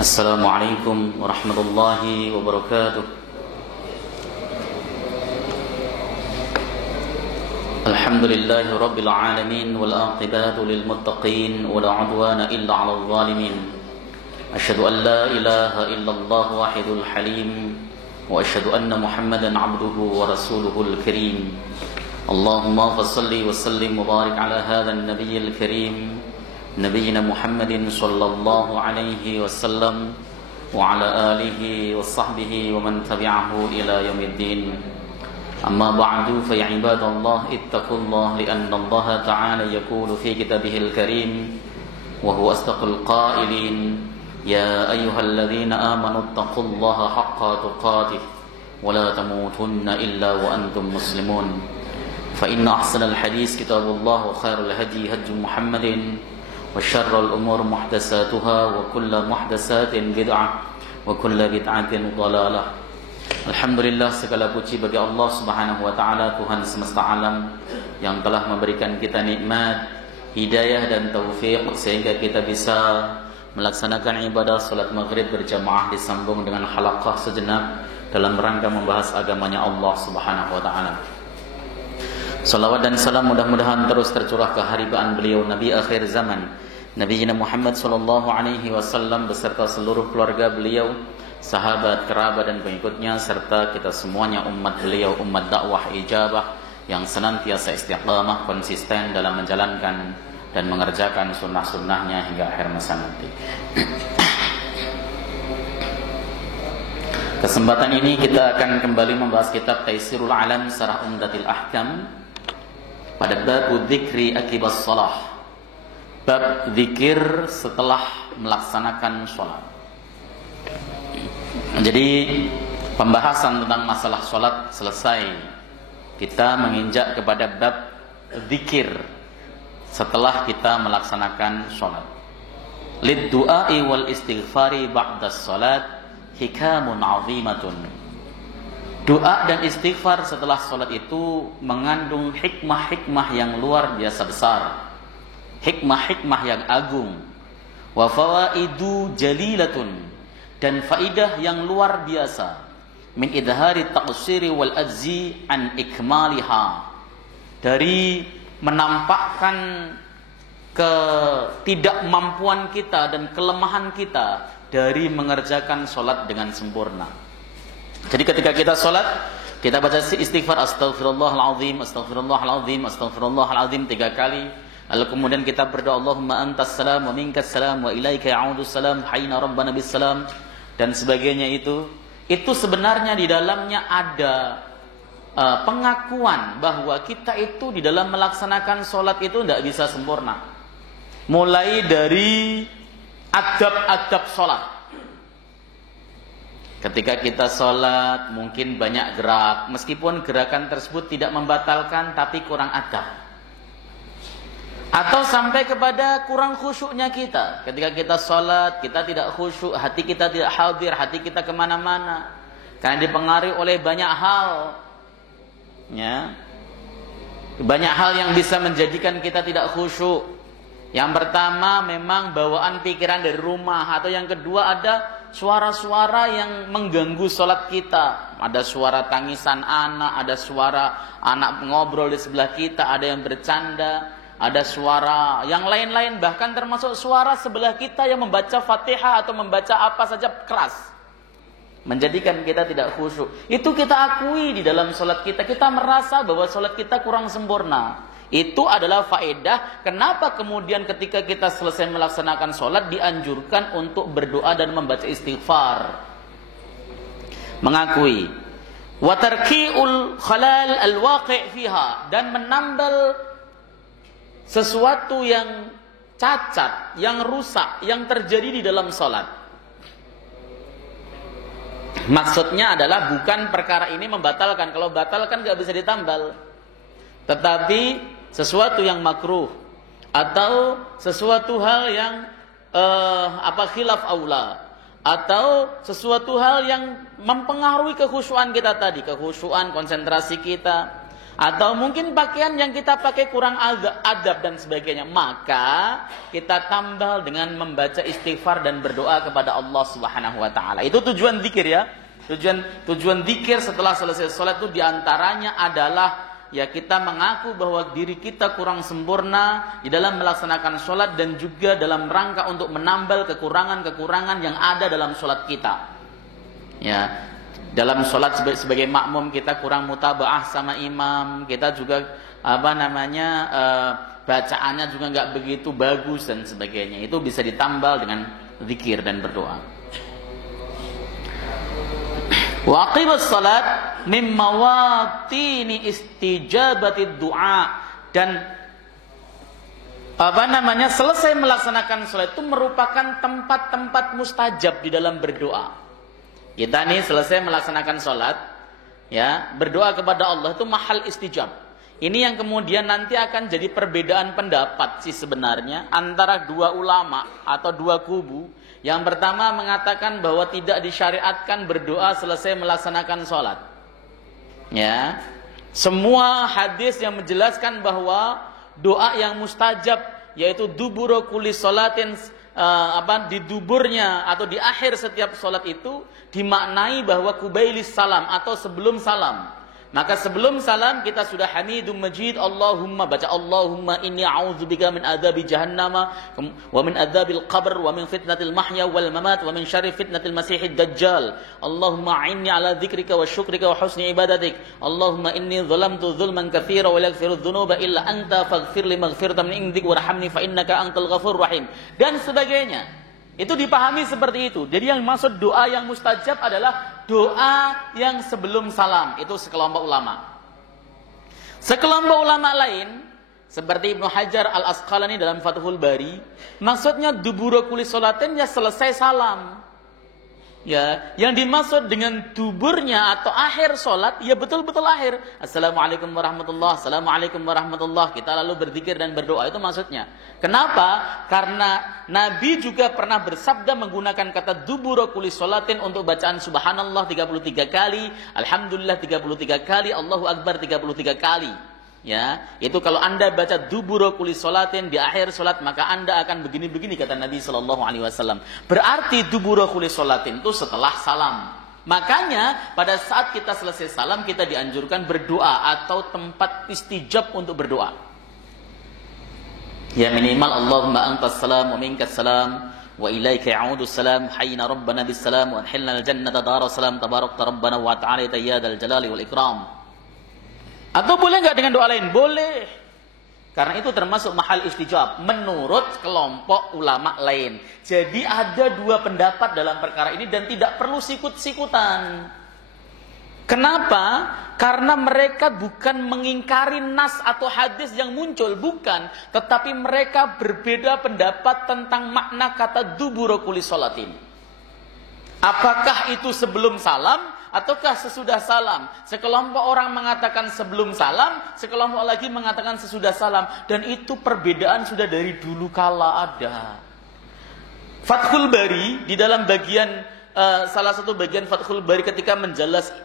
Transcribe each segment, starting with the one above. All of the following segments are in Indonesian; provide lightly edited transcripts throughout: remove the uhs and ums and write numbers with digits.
Assalamualaikum warahmatullahi wabarakatuh. Alhamdulillahi rabbil alamin wal aqibatu lil muttaqin wa la udwana illa 'alal zalimin. Asyhadu an la ilaha illallah wahidul halim wa asyhadu anna Muhammadan 'abduhu wa rasuluhul karim. Allahumma shalli wa sallim wa barik ala hadzal nabiyil karim. Nabiyyina Muhammadin sallallahu alaihi wasallam wa ala alihi wa sahbihi wa man tabi'ahu ila yaumiddin. Amma ba'du fa ya ibadallah ittaqullah li'anna Allah ta'ala yaqulu fi kitabihil karim wa huwa asdaqul qailin ya ayyuhalladzina amanu ittaqullaha haqqa tuqatih wa la tamutunna illa wa antum muslimun. Fa inna ahsanal hadits kitabullah wa khairul hadi hadi Muhammadin wa syarrul umur muhdatsatuha wa kullu muhdatsatin bid'ah wa kullu bid'atin dhalalah. Alhamdulillah, segala puji bagi Allah Subhanahu wa taala, Tuhan semesta alam yang telah memberikan kita nikmat, hidayah dan taufik sehingga kita bisa melaksanakan ibadah salat maghrib berjamaah disambung dengan halaqah sejenak dalam rangka membahas agamanya Allah Subhanahu wa taala. Salawat dan salam mudah-mudahan terus tercurah ke haribaan beliau Nabi akhir zaman, Nabi Muhammad sallallahu alaihi wasallam beserta seluruh keluarga beliau, sahabat, kerabat dan pengikutnya serta kita semuanya umat beliau, umat dakwah ijabah yang senantiasa istiqamah konsisten dalam menjalankan dan mengerjakan sunnah-sunnahnya hingga akhir masa nanti. Kesempatan ini kita akan kembali membahas kitab Taisirul Alam Syarah Umdatil Ahkam pada bab dzikri akibas shalah, bab zikir setelah melaksanakan sholat. Jadi pembahasan tentang masalah sholat selesai, kita menginjak kepada bab zikir setelah kita melaksanakan sholat. Lid du'ai wal istighfari ba'da sholat hikamun 'azimatun. Doa dan istighfar setelah sholat itu mengandung hikmah-hikmah yang luar biasa besar, hikmah-hikmah yang agung, wa fawaidu jalilatun, dan faidah yang luar biasa, min idhari taqsiri wal ajzi an ikmaliha, dari menampakkan ketidakmampuan kita dan kelemahan kita dari mengerjakan sholat dengan sempurna. Jadi ketika kita sholat, kita baca istighfar astaghfirullahaladzim, astaghfirullahaladzim, astaghfirullahaladzim 3 kali. Lalu kemudian kita berdoa Allahumma antas salam wa minkas salam wa ilaika ya'udus salam hayna rabbana bis salam dan sebagainya. Itu sebenarnya di dalamnya ada pengakuan bahwa kita itu di dalam melaksanakan sholat itu tidak bisa sempurna. Mulai dari adab-adab sholat. Ketika kita sholat mungkin banyak gerak, meskipun gerakan tersebut tidak membatalkan tapi kurang adab. Atau sampai kepada kurang khusyuknya kita. Ketika kita sholat kita tidak khusyuk, hati kita tidak hadir, hati kita kemana-mana karena dipengaruhi oleh banyak hal, ya, banyak hal yang bisa menjadikan kita tidak khusyuk. Yang pertama memang bawaan pikiran dari rumah, atau yang kedua ada suara-suara yang mengganggu sholat kita. Ada suara tangisan anak, ada suara anak ngobrol di sebelah kita, ada yang bercanda, ada suara yang lain-lain, bahkan termasuk suara sebelah kita yang membaca Fatihah atau membaca apa saja keras, menjadikan kita tidak khusyuk. Itu kita akui di dalam sholat kita. Kita merasa bahwa sholat kita kurang sempurna. Itu adalah faedah kenapa kemudian ketika kita selesai melaksanakan sholat dianjurkan untuk berdoa dan membaca istighfar, mengakui wa tarki'ul khalal al-waqi' fiha, dan menambal sesuatu yang cacat, yang rusak, yang terjadi di dalam sholat. Maksudnya adalah bukan perkara ini membatalkan, kalau batalkan gak bisa ditambal, tetapi sesuatu yang makruh atau sesuatu hal yang khilaf aula, atau sesuatu hal yang mempengaruhi kekhusyuan kita tadi, kekhusyuan konsentrasi kita, atau mungkin pakaian yang kita pakai kurang adab dan sebagainya, maka kita tambal dengan membaca istighfar dan berdoa kepada Allah Subhanahu wa taala. Itu tujuan zikir ya. Tujuan zikir setelah selesai salat itu diantaranya adalah ya kita mengaku bahwa diri kita kurang sempurna di dalam melaksanakan salat dan juga dalam rangka untuk menambal kekurangan-kekurangan yang ada dalam salat kita. Ya. Dalam sholat sebagai makmum kita kurang mutabaah sama imam, kita juga bacaannya juga nggak begitu bagus dan sebagainya. Itu bisa ditambal dengan zikir dan berdoa. Wa aqimus salat mim mawatini istijabatid du'a, dan selesai melaksanakan sholat itu merupakan tempat-tempat mustajab di dalam berdoa. Kita nih selesai melaksanakan sholat, ya berdoa kepada Allah itu mahal istijab. Ini yang kemudian nanti akan jadi perbedaan pendapat sih sebenarnya antara dua ulama atau dua kubu. Yang pertama mengatakan bahwa tidak disyariatkan berdoa selesai melaksanakan sholat. Ya, semua hadis yang menjelaskan bahwa doa yang mustajab yaitu duburo kulli sholatin, di duburnya atau di akhir setiap sholat itu dimaknai bahwa kubailis salam atau sebelum salam. Maka sebelum salam kita sudah hamidum majid, Allahumma, baca Allahumma inni a'udzubika min adzabi jahannama wa min adzabil qabr wa min fitnatil mahya wal mamat wa min syarri fitnatil masiihid dajjal. Allahumma a'inni ala dzikrika wa syukrika wa husni ibadatik. Allahumma inni zalamtu zulman katsira wa la yaghfiru dzunuba illa anta faghfir li maghfiratan min indik warhamni fa innaka antal ghafurur rahim, dan sebagainya. Itu dipahami seperti itu. Jadi yang maksud doa yang mustajab adalah doa yang sebelum salam. Itu sekelompok ulama. Sekelompok ulama lain seperti Ibnu Hajar Al-Asqalani dalam Fathul Bari, maksudnya dubura kulli sholatin ya selesai salam. Ya, yang dimaksud dengan duburnya atau akhir sholat, ya betul-betul akhir. Assalamualaikum warahmatullahi, assalamualaikum warahmatullahi. Kita lalu berzikir dan berdoa, itu maksudnya. Kenapa? Karena Nabi juga pernah bersabda menggunakan kata dubura kulli sholatin untuk bacaan subhanallah 33 kali, alhamdulillah 33 kali, Allahu akbar 33 kali. Ya, itu kalau Anda baca dubura kulli sholatin di akhir sholat, maka Anda akan begini-begini kata Nabi sallallahu alaihi wasallam. Berarti dubura kulli sholatin itu setelah salam. Makanya pada saat kita selesai salam kita dianjurkan berdoa atau tempat istijab untuk berdoa. Ya minimal Allahumma antas salam wa minkas salam wa ilaika ya'udu salam hayyina rabbana bis salam wa adkhilna al jannata daras salam tabarakta rabbana wa ta'ala ya dzal jalali wal ikram. Atau boleh nggak dengan doa lain? Boleh. Karena itu termasuk mahal istijab menurut kelompok ulama lain. Jadi ada dua pendapat dalam perkara ini dan tidak perlu sikut-sikutan. Kenapa? Karena mereka bukan mengingkari nas atau hadis yang muncul, bukan. Tetapi mereka berbeda pendapat tentang makna kata dubura kulli sholatin. Apakah itu sebelum salam ataukah sesudah salam? Sekelompok orang mengatakan sebelum salam, sekelompok lagi mengatakan sesudah salam, dan itu perbedaan sudah dari dulu kala ada. Fathul Bari di dalam bagian salah satu bagian Fathul Bari ketika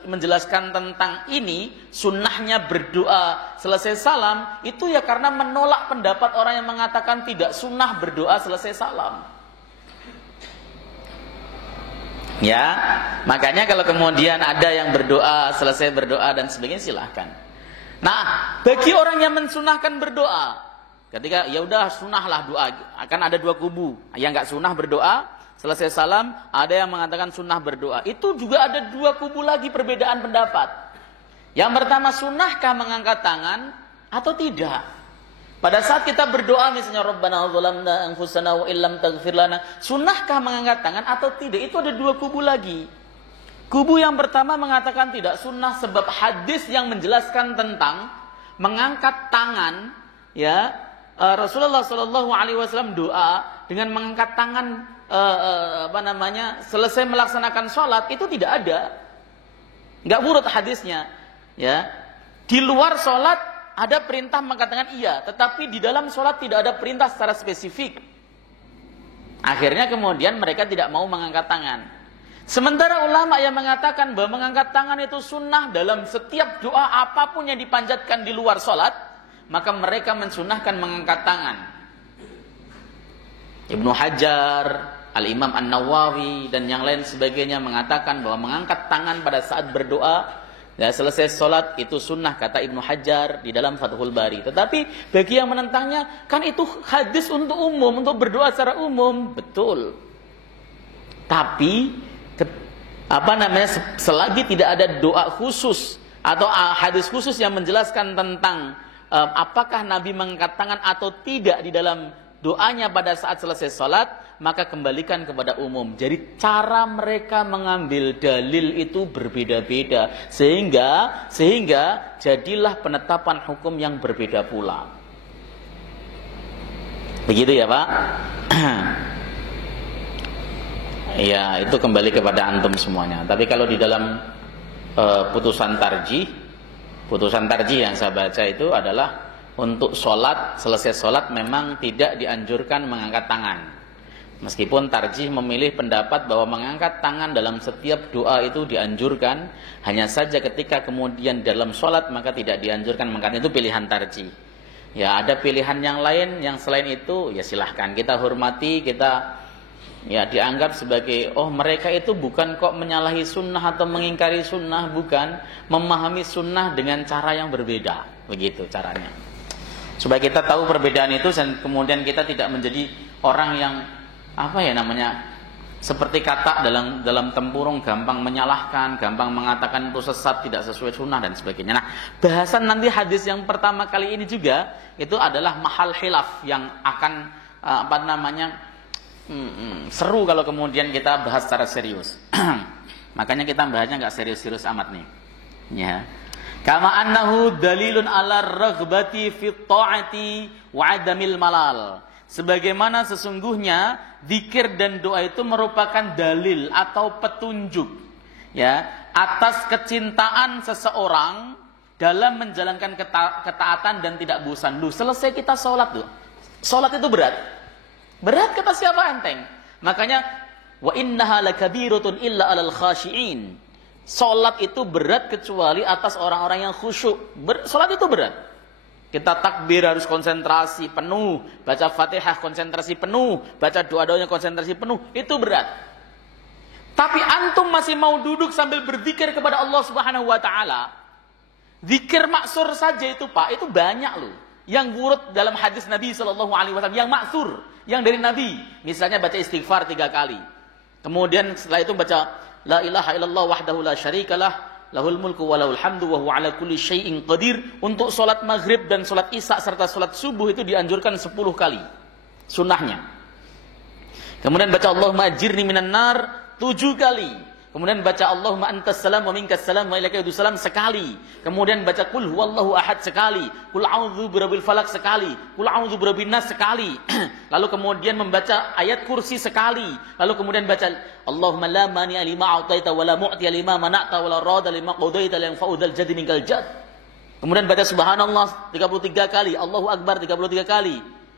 menjelaskan tentang ini, sunnahnya berdoa selesai salam, itu ya karena menolak pendapat orang yang mengatakan tidak sunnah berdoa selesai salam. Ya, makanya kalau kemudian ada yang berdoa, selesai berdoa dan sebagainya silahkan. Nah, bagi orang yang mensunahkan berdoa, ketika ya udah sunahlah doa, akan ada dua kubu. Yang nggak sunah berdoa, selesai salam, ada yang mengatakan sunnah berdoa. Itu juga ada dua kubu lagi perbedaan pendapat. Yang pertama, sunnahkah mengangkat tangan atau tidak? Pada saat kita berdoa misalnya Rabbana zalamna anfusana wa illam taghfir lana, sunnahkah mengangkat tangan atau tidak? Itu ada dua kubu lagi. Kubu yang pertama mengatakan tidak sunnah sebab hadis yang menjelaskan tentang mengangkat tangan, ya Rasulullah Shallallahu Alaihi Wasallam doa dengan mengangkat tangan selesai melaksanakan sholat itu tidak ada, nggak urut hadisnya. Ya, di luar sholat ada perintah mengatakan iya, tetapi di dalam sholat tidak ada perintah secara spesifik. Akhirnya kemudian mereka tidak mau mengangkat tangan. Sementara ulama yang mengatakan bahwa mengangkat tangan itu sunnah dalam setiap doa apapun yang dipanjatkan di luar sholat, maka mereka mensunnahkan mengangkat tangan. Ibnu Hajar, Al-Imam An-Nawawi, dan yang lain sebagainya mengatakan bahwa mengangkat tangan pada saat berdoa, ya, selesai sholat itu sunnah, kata Ibnu Hajar di dalam Fathul Bari. Tetapi bagi yang menentangnya, kan itu hadis untuk umum, untuk berdoa secara umum. Betul. Tapi selagi tidak ada doa khusus atau hadis khusus yang menjelaskan tentang apakah Nabi mengangkat tangan atau tidak di dalam doanya pada saat selesai sholat, maka kembalikan kepada umum. Jadi cara mereka mengambil dalil itu berbeda-beda, sehingga jadilah penetapan hukum yang berbeda pula. Begitu ya Pak? Ya, itu kembali kepada antum semuanya. Tapi kalau di dalam putusan tarjih yang saya baca itu adalah untuk sholat, selesai sholat memang tidak dianjurkan mengangkat tangan. Meskipun tarjih memilih pendapat bahwa mengangkat tangan dalam setiap doa itu dianjurkan, hanya saja ketika kemudian dalam sholat maka tidak dianjurkan mengangkat. Itu pilihan tarjih. Ya, ada pilihan yang lain yang selain itu, ya silahkan kita hormati, kita ya dianggap sebagai, oh mereka itu bukan kok menyalahi sunnah atau mengingkari sunnah, bukan, memahami sunnah dengan cara yang berbeda, begitu caranya. Supaya kita tahu perbedaan itu dan kemudian kita tidak menjadi orang yang seperti kata dalam tempurung, gampang menyalahkan, gampang mengatakan itu sesat, tidak sesuai sunnah dan sebagainya. Nah, bahasan nanti hadis yang pertama kali ini juga itu adalah mahal khilaf yang akan seru kalau kemudian kita bahas secara serius. Makanya kita bahasnya nggak serius-serius amat nih. Ya. Kama annahu dalilun ala raghbati fi ta'ati wa adamil malal. Sebagaimana sesungguhnya zikir dan doa itu merupakan dalil atau petunjuk, ya, atas kecintaan seseorang dalam menjalankan ketaatan dan tidak bosan. Selesai kita sholat tuh. Sholat itu berat. Berat kata siapa enteng? Makanya wa innaha lakabiratun illa 'alal khashiin. Salat itu berat kecuali atas orang-orang yang khusyuk. Salat itu berat. Kita takbir harus konsentrasi penuh, baca Fatihah konsentrasi penuh, baca doa-doanya konsentrasi penuh, itu berat. Tapi antum masih mau duduk sambil berzikir kepada Allah Subhanahu wa taala. Zikir maksur saja itu, Pak, itu banyak loh. Yang wurud dalam hadis Nabi SAW, yang maksur, yang dari Nabi. Misalnya baca istighfar 3 kali. Kemudian setelah itu baca la ilaha illallah wahdahu la syarikalah, lahul mulku wa lahul hamdu wa huwa ala kulli syai'in qadir. Untuk salat maghrib dan salat isya serta salat subuh itu dianjurkan 10 kali. Sunnahnya. Kemudian baca Allahumma ajirni minan nar 7 kali. Kemudian baca Allahumma antas salam wa minkas salam wa ilaika yudus salam sekali. Kemudian baca qul huwallahu ahad sekali. Qul a'udzu birabbil falaq sekali. Qul a'udzu birabbin nas sekali. Lalu kemudian membaca ayat kursi sekali. Lalu kemudian baca Allahumma la mani'a lima a'taita wa la mu'tiya lima mana'ta wa la rada lima qadaita la yanfa'u dzal jaddi minkal jadd. Kemudian baca subhanallah 33 kali, Allahu akbar 33 kali.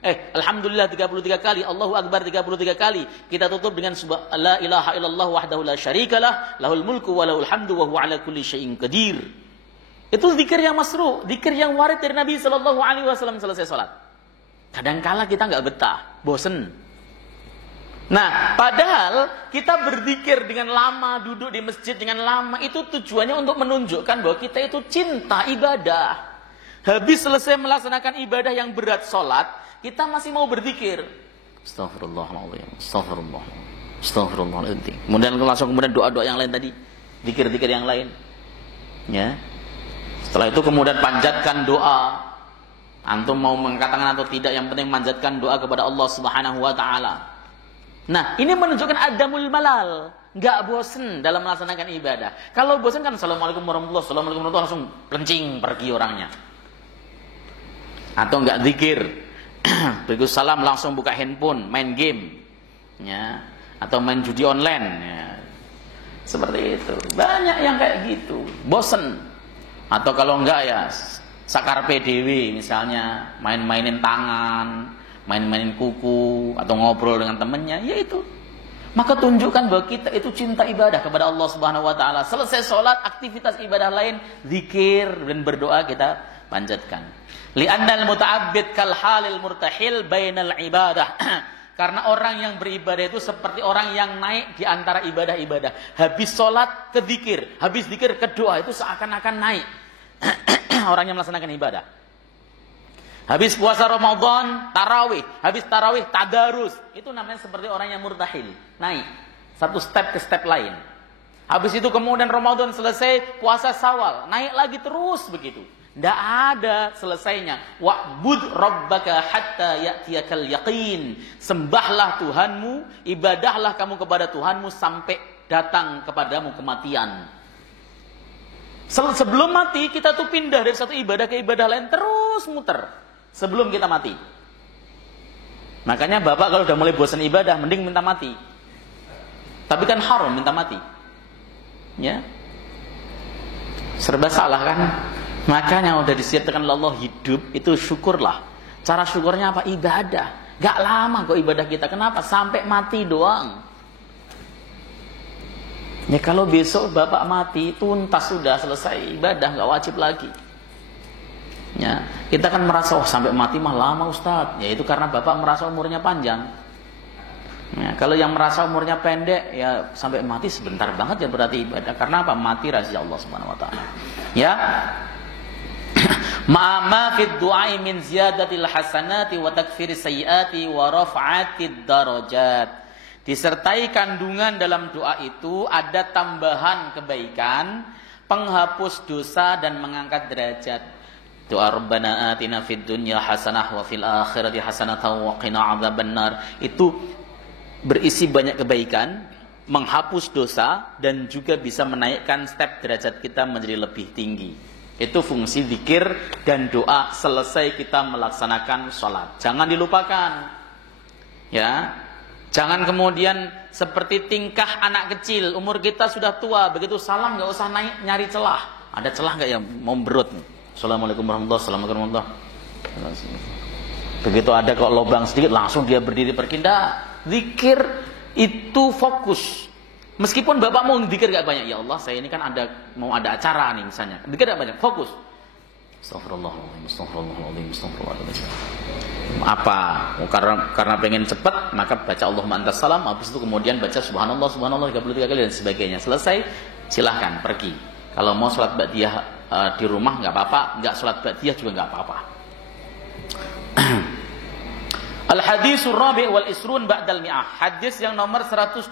Alhamdulillah 33 kali, Allahu akbar 33 kali. Kita tutup dengan la ilaha illallah wahdahu la syarikalah, lahul mulku wa lahul hamdu wa huwa ala kulli syai'in qadir. Itu zikir yang masru', zikir yang warid dari Nabi sallallahu alaihi wasallam selesai salat. Kadangkala kita enggak betah, bosen. Nah, padahal kita berzikir dengan lama, duduk di masjid dengan lama, itu tujuannya untuk menunjukkan bahwa kita itu cinta ibadah. Habis selesai melaksanakan ibadah yang berat, salat, kita masih mau berzikir. Astaghfirullahaladzim, Astaghfirullahaladzim. Kemudian doa-doa yang lain tadi, zikir-zikir yang lain. Ya. Setelah itu kemudian panjatkan doa. Antum mau mengatakan atau tidak, yang penting panjatkan doa kepada Allah Subhanahu wa taala. Nah, ini menunjukkan adamul malal, enggak bosan dalam melaksanakan ibadah. Kalau bosan kan assalamualaikum warahmatullahi wabarakatuh, langsung kencing pergi orangnya. Atau enggak zikir. Begitu salam langsung buka handphone, main game, ya, atau main judi online, ya. Seperti itu. Banyak yang kayak gitu, bosen. Atau kalau enggak ya sakar PDW misalnya, main-mainin tangan, main-mainin kuku, atau ngobrol dengan temennya, ya itu. Maka tunjukkan bahwa kita itu cinta ibadah kepada Allah Subhanahu wa taala. Selesai sholat, aktivitas ibadah lain, zikir dan berdoa kita panjatkan. Li'annal muta'abbid kal halil murtahil bainal ibadah. Karena orang yang beribadah itu seperti orang yang naik di antara ibadah-ibadah. Habis sholat ke zikir, habis zikir ke doa, itu seakan-akan naik. Orang yang melaksanakan ibadah. Habis puasa Ramadan, tarawih. Habis tarawih, tadarus. Itu namanya seperti orang yang murtahil. Naik. Satu step ke step lain. Habis itu kemudian Ramadan selesai, puasa Syawal. Naik lagi terus begitu. Tidak ada selesainya. Wa'bud rabbaka hatta ya'tiyakal yaqin. Sembahlah Tuhanmu, ibadahlah kamu kepada Tuhanmu sampai datang kepadamu kematian. Sebelum mati, kita tuh pindah dari satu ibadah ke ibadah lain. Terus muter. Sebelum kita mati. Makanya bapak kalau udah mulai bosan ibadah, mending minta mati. Tapi kan haram minta mati. Ya. Serba salah kan? Makanya udah disiapkan Allah hidup, itu syukurlah. Cara syukurnya apa? Ibadah. Gak lama kok ibadah kita. Kenapa? Sampai mati doang. Ya kalau besok bapak mati, tuntas sudah selesai ibadah, gak wajib lagi. Ya, kita kan merasa sampai mati mah lama Ustaz. Ya itu karena bapak merasa umurnya panjang. Ya, kalau yang merasa umurnya pendek, ya sampai mati sebentar banget ya berarti ibadah. Karena apa? Mati rahasia Allah Subhanahu wa taala. Ya. Ma'ama fid du'ai min ziyadatil hasanati wa takfiris sayyiati wa raf'atid darajat. Disertai kandungan dalam doa itu ada tambahan kebaikan, penghapus dosa dan mengangkat derajat. Doa Rabbana atina fid dunya hasanah wa fil akhirati hasanah wa qina adzabannar itu berisi banyak kebaikan, menghapus dosa dan juga bisa menaikkan step derajat kita menjadi lebih tinggi. Itu fungsi zikir dan doa selesai kita melaksanakan sholat. Jangan dilupakan. Ya. Jangan kemudian seperti tingkah anak kecil, umur kita sudah tua, begitu salam enggak usah nyari celah. Ada celah enggak yang mau berut? Assalamualaikum warahmatullahi wabarakatuh. Begitu ada kok lubang sedikit langsung dia berdiri pergi. Zikir itu fokus. Meskipun bapak mau zikir gak banyak, ya Allah saya ini kan mau ada acara nih misalnya. Zikir gak banyak, fokus. Astagfirullahaladzim, astagfirullahaladzim, astagfirullahaladzim. Apa? Karena pengen cepat, maka baca Allahumma antas salam. Habis itu kemudian baca subhanallah, subhanallah 33 kali dan sebagainya. Selesai, silahkan pergi. Kalau mau sholat ba'diyah di rumah nggak apa-apa, nggak sholat ba'diyah juga nggak apa-apa. Al-hadisur rabi' wal isrun ba'dal mi'ah. Hadis yang nomor 124.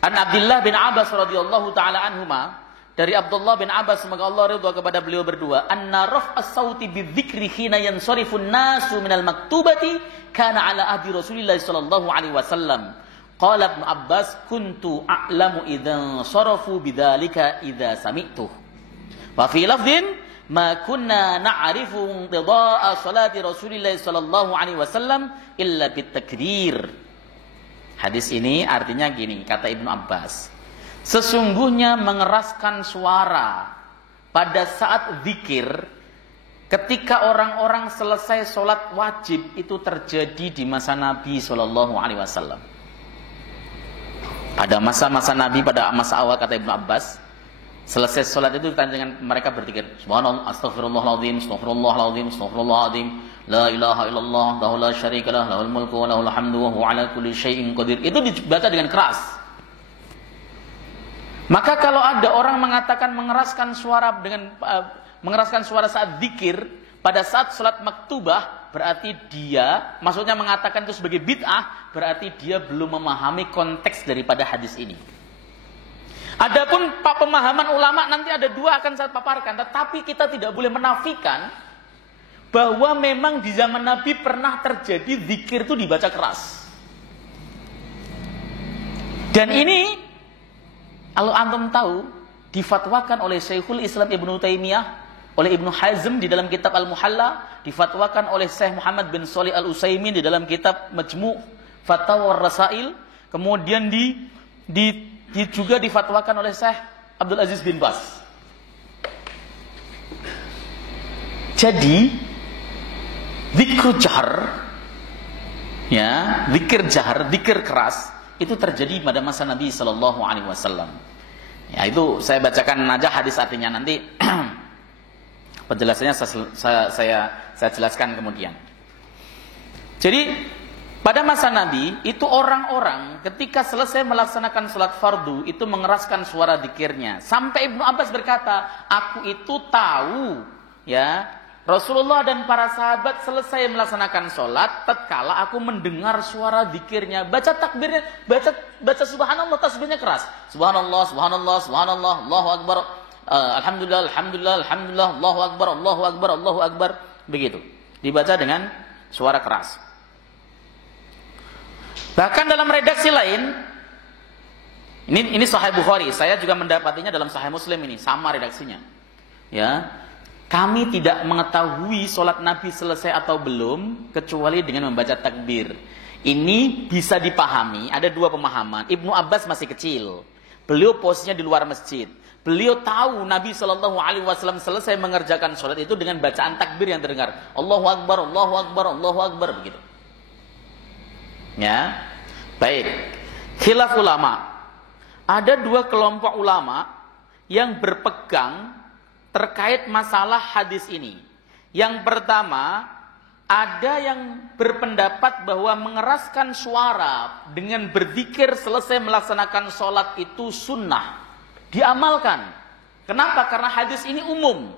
An Abdullah bin Abbas radhiyallahu taala anhuma, dari Abdullah bin Abbas semoga Allah ridha kepada beliau berdua, anna raf'as sauti bidzikri hina yansarifun nasu minal maktubati kana ala ahdi Rasulillah sallallahu alaihi wasallam. Qala Ibnu Abbas kuntu a'lamu idzan sarafu bidzalika idza sami'tu. Wa fi lafdhin ma kunna na'rifu qida'a salati Rasulillah sallallahu alaihi wasallam illa bitakrir. Hadis ini artinya gini, kata Ibnu Abbas. Sesungguhnya mengeraskan suara pada saat zikir ketika orang-orang selesai sholat wajib itu terjadi di masa Nabi sallallahu alaihi wasallam. Pada masa-masa Nabi, pada masa awal kata Ibnu Abbas, selesai sholat itu dengan mereka berzikir, subhanallah, astaghfirullahaladzim, astaghfirullahaladzim, astaghfirullahaladzim, la ilaha illallah, lahu la syarikalah, lahul mulku wa lahul hamdu wa huwa ala kulli syai'in qadir. Itu dibaca dengan keras. Maka kalau ada orang mengatakan mengeraskan suara saat zikir pada saat sholat maktubah, berarti dia, maksudnya mengatakan itu sebagai bid'ah, berarti dia belum memahami konteks daripada hadis ini. Adapun pemahaman ulama nanti ada dua akan saya paparkan, tetapi kita tidak boleh menafikan bahwa memang di zaman Nabi pernah terjadi zikir itu dibaca keras. Dan ini, kalau antum tahu, difatwakan oleh Syekhul Islam Ibnu Taimiyah, oleh Ibnu Hazm di dalam kitab Al-Muhalla, difatwakan oleh Syekh Muhammad bin Shalih Al-Utsaimin di dalam kitab Majmu' Fatawa Rasail, kemudian juga difatwakan oleh Syekh Abdul Aziz bin Baz. Jadi zikru jahr Ya, zikir jahar, zikir keras itu terjadi pada masa Nabi sallallahu alaihi wasallam. Ya, itu saya bacakan aja hadis artinya, nanti penjelasannya saya jelaskan kemudian. Jadi pada masa Nabi itu orang-orang ketika selesai melaksanakan sholat fardu itu mengeraskan suara zikirnya. Sampai Ibnu Abbas berkata, aku itu tahu ya Rasulullah dan para sahabat selesai melaksanakan sholat tatkala aku mendengar suara zikirnya, baca takbirnya, baca subhanallah, tasbihnya keras. Subhanallah, subhanallah, subhanallah, Allahu akbar. Alhamdulillah, alhamdulillah, alhamdulillah, Allahu akbar, Allahu akbar, Allahu akbar. Begitu. Dibaca dengan suara keras. Bahkan dalam redaksi lain, ini Sahih Bukhari, saya juga mendapatinya dalam Sahih Muslim ini, sama redaksinya. Ya. Kami tidak mengetahui sholat Nabi selesai atau belum kecuali dengan membaca takbir. Ini bisa dipahami, ada dua pemahaman. Ibnu Abbas masih kecil, beliau posisinya di luar masjid. Beliau tahu Nabi SAW selesai mengerjakan sholat itu dengan bacaan takbir yang terdengar. Allahu Akbar, Allahu Akbar, Allahu Akbar, begitu. Ya, baik. Khilaf ulama. Ada dua kelompok ulama yang berpegang terkait masalah hadis ini. Yang pertama, ada yang berpendapat bahwa mengeraskan suara dengan berzikir selesai melaksanakan sholat itu sunnah, diamalkan. Kenapa? Karena hadis ini umum,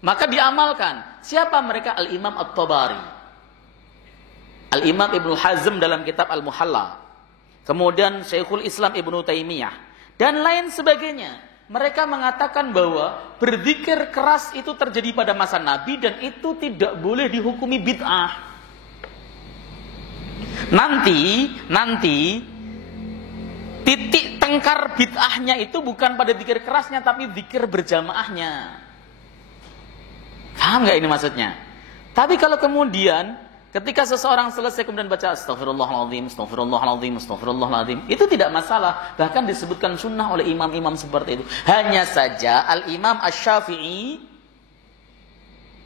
maka diamalkan. Siapa mereka? Al-Imam At-Tabari, Al-Imam Ibnu Hazm dalam kitab Al-Muhalla, kemudian Syekhul Islam Ibnu Taimiyah, dan lain sebagainya. Mereka mengatakan bahwa berzikir keras itu terjadi pada masa Nabi dan itu tidak boleh dihukumi bid'ah. Nanti titik tengkar bid'ahnya itu bukan pada zikir kerasnya tapi zikir berjamaahnya. Paham nggak ini maksudnya? Tapi kalau kemudian ketika seseorang selesai kemudian baca astagfirullahaladzim, astagfirullahaladzim, astagfirullahaladzim, itu tidak masalah. Bahkan disebutkan sunnah oleh imam-imam seperti itu. Hanya saja Al-Imam Asy-Syafi'i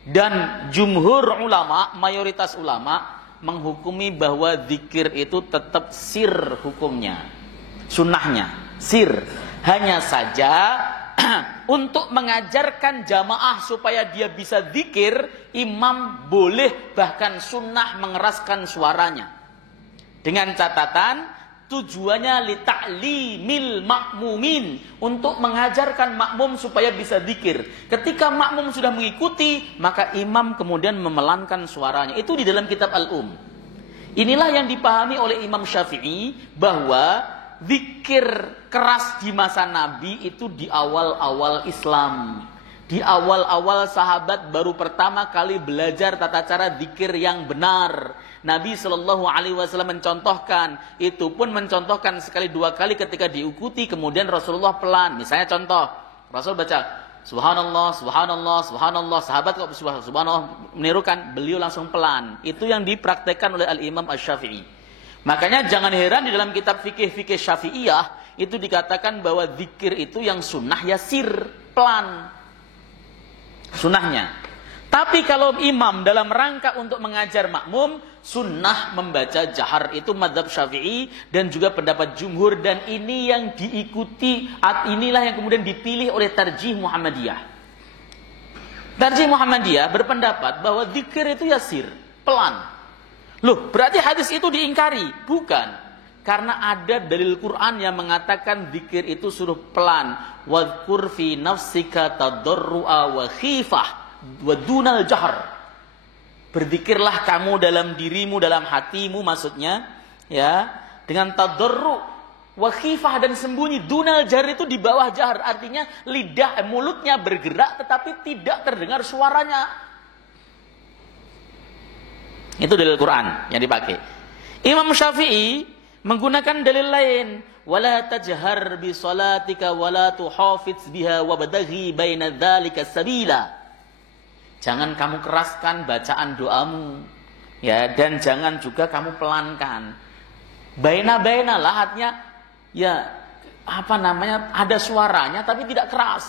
dan jumhur ulama, mayoritas ulama menghukumi bahwa zikir itu tetap sir hukumnya, sunnahnya sir. Hanya saja untuk mengajarkan jamaah supaya dia bisa zikir, imam boleh bahkan sunnah mengeraskan suaranya. Dengan catatan tujuannya li ta'limil ma'mumin, untuk mengajarkan makmum supaya bisa zikir. Ketika makmum sudah mengikuti, maka imam kemudian memelankan suaranya. Itu di dalam kitab Inilah yang dipahami oleh Imam Syafi'i bahwa zikir keras di masa Nabi itu di awal-awal Islam. Di awal-awal sahabat baru pertama kali belajar tata cara zikir yang benar. Nabi SAW mencontohkan, itu pun mencontohkan sekali dua kali ketika diikuti, kemudian Rasulullah pelan. Misalnya contoh, Rasul baca Subhanallah, Subhanallah, Subhanallah. Sahabat kok Subhanallah menirukan, beliau langsung pelan. Itu yang dipraktekkan oleh Al-Imam Asy-Syafi'i. Makanya jangan heran di dalam kitab fikih Syafi'iyah itu dikatakan bahwa zikir itu yang sunnah yasir, pelan sunnahnya. Tapi kalau imam dalam rangka untuk mengajar makmum, sunnah membaca jahar. Itu mazhab Syafi'i dan juga pendapat jumhur, dan ini yang diikuti, inilah yang kemudian dipilih oleh Tarjih Muhammadiyah. Tarjih Muhammadiyah berpendapat bahwa zikir itu yasir, pelan. Loh, berarti hadis itu diingkari? Bukan. Karena ada dalil Quran yang mengatakan zikir itu suruh pelan. Wadhkur fi nafsika tadarru'a wa khifah wa dunal jahr. Berzikirlah kamu dalam dirimu, dalam hatimu maksudnya, ya, dengan tadarru' wa khifah dan sembunyi. Dunal jahr itu di bawah jahr, artinya lidah mulutnya bergerak tetapi tidak terdengar suaranya. Itu dalil Quran yang dipakai. Imam Syafi'i menggunakan dalil lain, wala tajhar bi salatika wala tuhafiz biha wabtaghi baina dzalika sabila. Jangan kamu keraskan bacaan doamu, ya, dan jangan juga kamu pelankan. Baina-baina lah, artinya ya ada suaranya tapi tidak keras.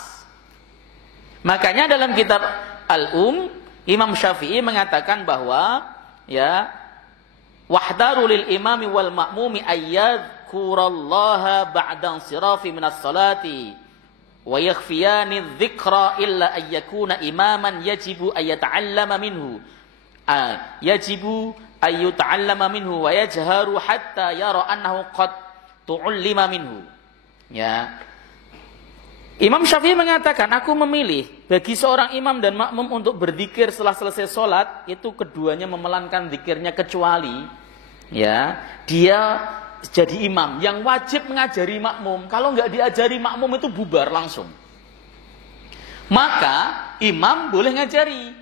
Makanya dalam kitab Al-Um, Imam Syafi'i mengatakan bahwa ya Wahdaru lil imami wal ma'mumi ayyadhkurallaha ba'da insirafi minas salati wa yakhfiyani dzikra illa ayyakuna imaman yajibu ayyata'allama minhu. Yajibu ayyuta'allama minhu wa yajharu hatta yara annahu qad tu'allima minhu. Ya. Imam Syafi'i mengatakan, aku memilih bagi seorang imam dan makmum untuk berzikir setelah selesai sholat, itu keduanya memelankan zikirnya kecuali ya dia jadi imam yang wajib mengajari makmum. Kalau nggak diajari makmum itu bubar langsung. Maka imam boleh ngajari.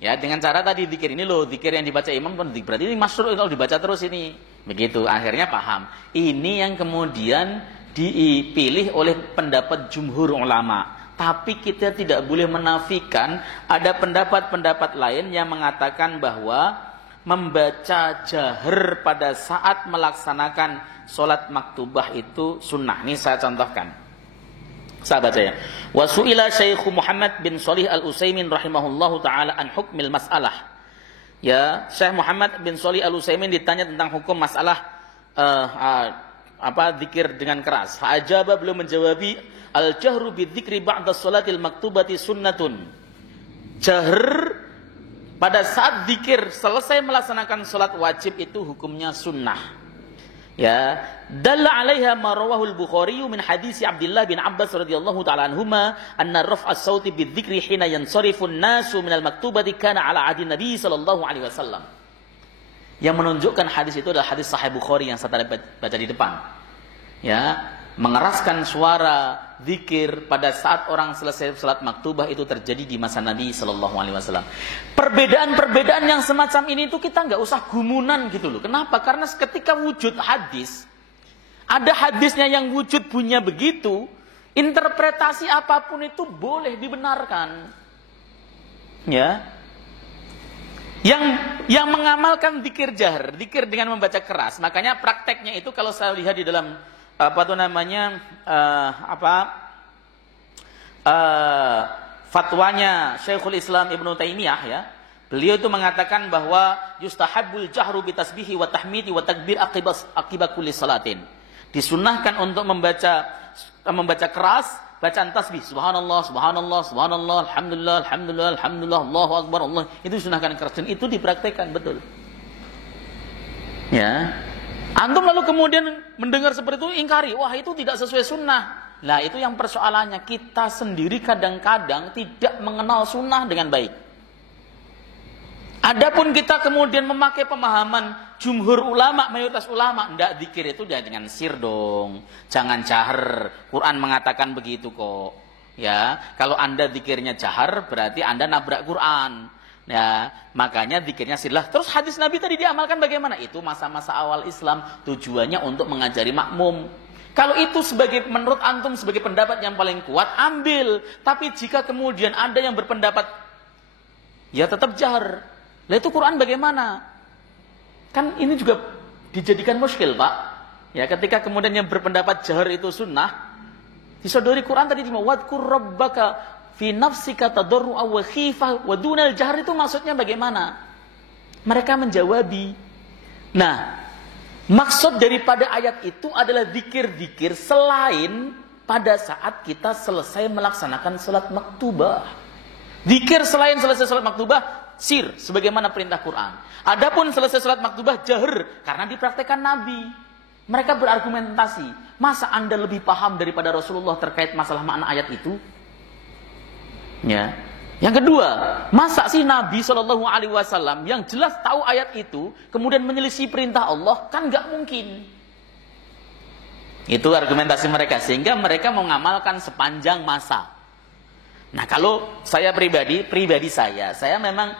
Ya dengan cara tadi zikir ini loh, zikir yang dibaca imam berarti ini masyru' kalau dibaca terus ini. Begitu, akhirnya paham. Ini yang kemudian dipilih oleh pendapat jumhur ulama. Tapi kita tidak boleh menafikan ada pendapat-pendapat lain yang mengatakan bahwa membaca jahar pada saat melaksanakan sholat maktubah itu sunnah. Ini saya contohkan. Saya baca ya. Wa su'ila Syekh Muhammad bin Shalih Al-Utsaimin rahimahullahu taala an hukmil mas'alah. Ya, Syekh Muhammad bin Shalih Al-Utsaimin ditanya tentang hukum masalah zikir dengan keras. Fa'ajaba, belum menjawabi, al-jahru bidzikri ba'da sholatil maktubati sunnatun. Jahr pada saat zikir selesai melaksanakan sholat wajib itu hukumnya sunnah. Ya, dalla 'alaiha ma rawahul Bukhari min hadis Abdullah bin Abbas radhiyallahu taala anhuma anna raf'a as-sauti bidzikri hina yansarifu an-nasu minal maktubati kana 'ala 'ahdi Nabi sallallahu alaihi wasallam. Yang menunjukkan hadis itu adalah hadis Sahih Bukhari yang saya baca di depan. Ya, mengeraskan suara zikir pada saat orang selesai salat maktubah itu terjadi di masa Nabi sallallahu alaihi wasallam. Perbedaan-perbedaan yang semacam ini itu kita nggak usah gumunan gitu loh. Kenapa? Karena ketika wujud hadis, ada hadisnya yang wujud bunyinya begitu, interpretasi apapun itu boleh dibenarkan. Ya. Yang mengamalkan zikir jahar, zikir dengan membaca keras. Makanya prakteknya itu kalau saya lihat di dalam fatwanya Syekhul Islam Ibnu Taimiyah ya. Beliau itu mengatakan bahwa yustahabbul jahru bi tasbihi wa tahmidi wa takbir aqibah kulli salatin. Disunnahkan untuk membaca keras, bacaan tasbih, subhanallah, subhanallah, subhanallah, alhamdulillah, alhamdulillah, alhamdulillah, Allahu akbar, Allah. Itu disunahkan keras dan itu dipraktekkan betul. Ya. Antum lalu kemudian mendengar seperti itu ingkari, wah itu tidak sesuai sunnah. Nah itu yang persoalannya, kita sendiri kadang-kadang tidak mengenal sunnah dengan baik. Adapun kita kemudian memakai pemahaman jumhur ulama, mayoritas ulama, ndak zikir itu dengan sir dong, jangan jahar. Quran mengatakan begitu kok. Ya, kalau Anda zikirnya jahar berarti Anda nabrak Quran. Ya, makanya zikirnya sirlah. Terus hadis Nabi tadi diamalkan bagaimana? Itu masa-masa awal Islam, tujuannya untuk mengajari makmum. Kalau itu menurut antum sebagai pendapat yang paling kuat, ambil. Tapi jika kemudian ada yang berpendapat ya tetap jahar. Lah itu Quran bagaimana? Kan ini juga dijadikan muskil, Pak. Ya, ketika kemudian yang berpendapat jahar itu sunnah, disodori Quran tadi wadkur rabbaka fi nafsika tadarru'a wa khifah wa dunal jahr, itu maksudnya bagaimana? Mereka menjawabi. Nah, maksud daripada ayat itu adalah zikir-zikir selain pada saat kita selesai melaksanakan salat maktubah. Zikir selain selesai salat maktubah sir sebagaimana perintah Quran. Adapun selesai salat maktubah jahar karena dipraktekkan Nabi. Mereka berargumentasi, masa Anda lebih paham daripada Rasulullah terkait masalah makna ayat itu? Ya. Yang kedua, masa sih Nabi SAW yang jelas tahu ayat itu kemudian menyelisih perintah Allah? Kan nggak mungkin. Itu argumentasi mereka, sehingga mereka mau mengamalkan sepanjang masa. Nah, kalau saya pribadi saya memang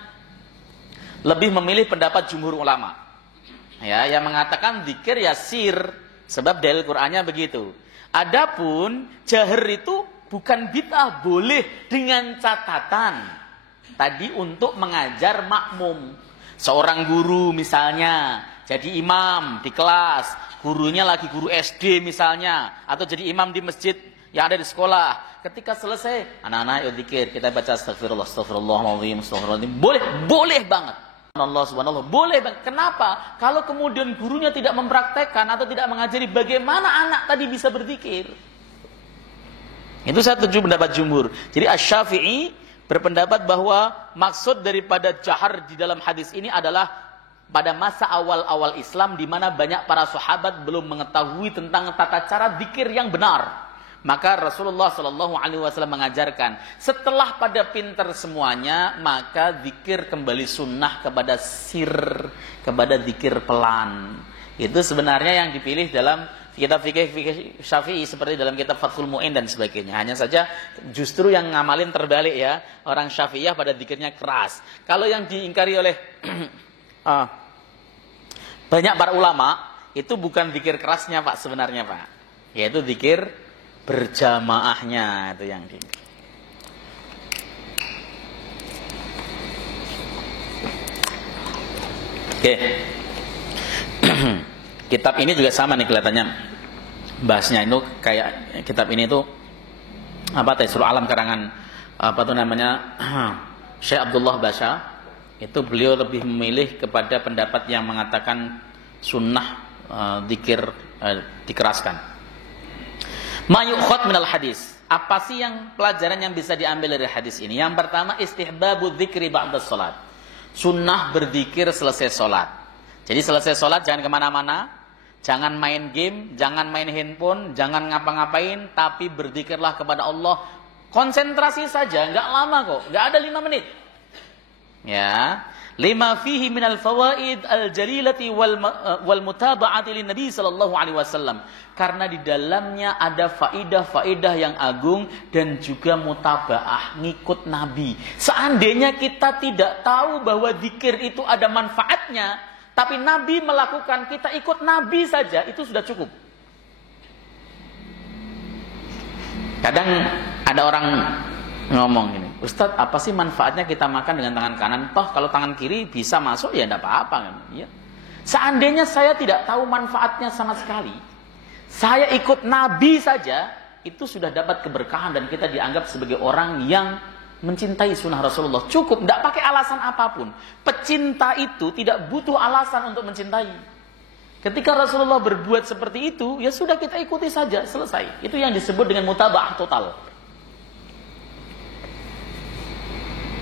lebih memilih pendapat jumhur ulama. Ya, yang mengatakan zikir ya sir, sebab dalil Qur'annya begitu. Adapun jahar itu bukan bid'ah, boleh dengan catatan tadi untuk mengajar makmum. Seorang guru misalnya jadi imam di kelas, gurunya lagi guru SD misalnya, atau jadi imam di masjid yang ada di sekolah. Ketika selesai, anak-anak yuk zikir, kita baca astagfirullah, astagfirullahaladzim, astagfirullahaladzim. Boleh banget. subhanallah, subhanallah. Boleh, Bang. Kenapa? Kalau kemudian gurunya tidak mempraktekkan atau tidak mengajari bagaimana anak tadi bisa berzikir. Itu saya setuju pendapat jumhur. Jadi Asy-Syafi'i berpendapat bahwa maksud daripada jahar di dalam hadis ini adalah pada masa awal-awal Islam di mana banyak para sahabat belum mengetahui tentang tata cara zikir yang benar. Maka Rasulullah Shallallahu Alaihi Wasallam mengajarkan setelah pada pinter semuanya, maka zikir kembali sunnah kepada kepada zikir pelan. Itu sebenarnya yang dipilih dalam kitab fikih Syafi'i seperti dalam kitab Fathul Mu'in dan sebagainya. Hanya saja justru yang ngamalin terbalik ya, orang Syafi'iyah pada zikirnya keras. Kalau yang diingkari oleh banyak para ulama itu bukan zikir kerasnya Pak sebenarnya Pak, yaitu zikir berjamaahnya itu yang di. Oke. Kitab ini juga sama nih kelihatannya. Bahasnya itu kayak kitab ini tuh apa Taisirul Alam karangan apa tuh namanya Syekh Abdullah Basha. Itu beliau lebih memilih kepada pendapat yang mengatakan sunnah zikir dikeraskan. Ma yu'khad minal hadis. Apa sih yang pelajaran yang bisa diambil dari hadis ini? Yang pertama istihbabu dzikri ba'da shalat. Sunnah berzikir selesai salat. Jadi selesai salat jangan kemana-mana, jangan main game, jangan main handphone, jangan ngapa-ngapain, tapi berzikirlah kepada Allah. Konsentrasi saja, enggak lama kok, enggak ada 5 menit. Ya, lima fihi minal fawaid al-jalilati wal mutaba'ati lin Nabi sallallahu alaihi wasallam. Karena di dalamnya ada faidah-faidah yang agung dan juga mutaba'ah, ngikut Nabi. Seandainya kita tidak tahu bahwa zikir itu ada manfaatnya, tapi Nabi melakukan, kita ikut Nabi saja, itu sudah cukup. Kadang ada orang ngomong gini, Ustadz, apa sih manfaatnya kita makan dengan tangan kanan? Toh kalau tangan kiri bisa masuk ya tidak apa-apa kan? Ya. Seandainya saya tidak tahu manfaatnya sama sekali, saya ikut Nabi saja, itu sudah dapat keberkahan dan kita dianggap sebagai orang yang mencintai sunnah Rasulullah. Cukup, tidak pakai alasan apapun. Pecinta itu tidak butuh alasan untuk mencintai. Ketika Rasulullah berbuat seperti itu, ya sudah kita ikuti saja, selesai. Itu yang disebut dengan mutaba'ah total.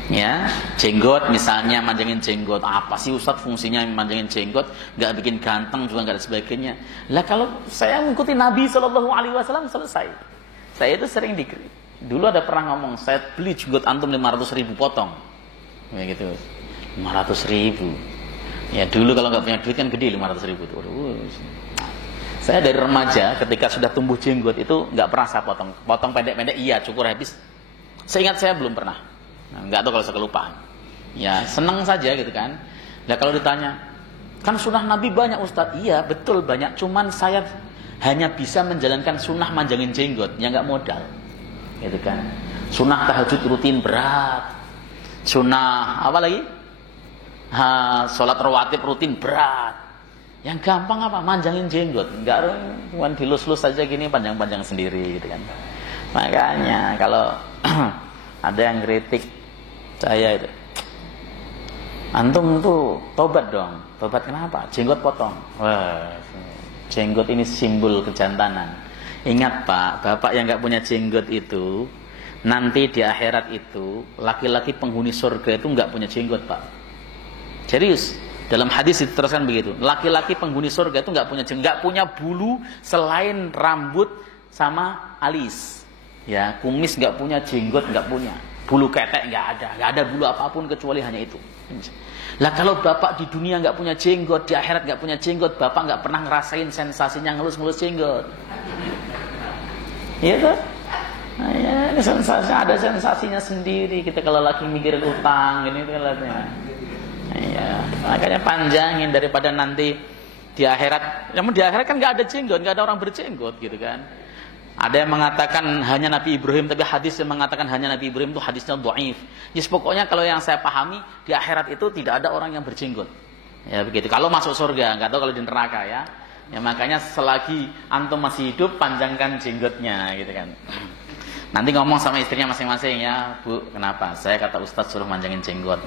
Ya, jenggot misalnya, manjangin jenggot. Apa sih Ustadz fungsinya manjangin jenggot? Gak bikin ganteng juga gak ada sebagainya. Lah kalau saya mengikuti Nabi SAW selesai. Saya itu sering dulu ada pernah ngomong, saya beli jenggot antum 500.000 potong. Ya gitu. 500.000. Ya dulu kalau gak punya duit kan gede 500.000 itu. Saya dari remaja ketika sudah tumbuh jenggot itu gak pernah saya potong. Potong pendek-pendek iya, cukur habis. Seingat saya belum pernah. Nah, nggak tahu kalau saya kelupaan. Ya senang saja gitu kan. Nah kalau ditanya, kan sunnah Nabi banyak Ustadz. Iya betul banyak. Cuman saya hanya bisa menjalankan sunnah manjangin jenggot, yang nggak modal, gitu kan. Sunnah tahajud rutin berat. Sunnah apa lagi? Sholat rawatib rutin berat. Yang gampang apa? Manjangin jenggot. Nggak, cuma dilus-lus saja gini panjang-panjang sendiri, gitu kan. Makanya kalau ada yang kritik saya itu, antum tuh tobat dong. Tobat kenapa? Jenggot potong. Wah, jenggot ini simbol kejantanan. Ingat Pak, bapak yang nggak punya jenggot itu nanti di akhirat itu laki-laki penghuni surga itu nggak punya jenggot Pak. Serius, dalam hadis diteruskan begitu. Laki-laki penghuni surga itu nggak punya jenggot, nggak punya bulu selain rambut sama alis. Ya, kumis nggak punya, jenggot nggak punya. Bulu ketek nggak ada bulu apapun kecuali hanya itu. Lah kalau bapak di dunia nggak punya jenggot, di akhirat nggak punya jenggot, bapak nggak pernah ngerasain sensasinya ngelus-ngelus jenggot. Iya kan? Nah, ya, ini sensasi, ada sensasinya sendiri. Kita kalau lagi mikirin utang, ini kan lihatnya. Iya, makanya panjangin daripada nanti di akhirat. Namun di akhirat kan nggak ada jenggot, nggak ada orang berjenggot, gitu kan? Ada yang mengatakan hanya Nabi Ibrahim, tapi hadis yang mengatakan hanya Nabi Ibrahim itu hadisnya dhaif. Yes, pokoknya kalau yang saya pahami di akhirat itu tidak ada orang yang berjenggot. Ya begitu. Kalau masuk surga, nggak tahu kalau di neraka ya. Ya makanya selagi antum masih hidup panjangkan jenggotnya gitu kan. Nanti ngomong sama istrinya masing-masing ya, Bu, kenapa? Saya kata Ustadz suruh manjangin jenggot.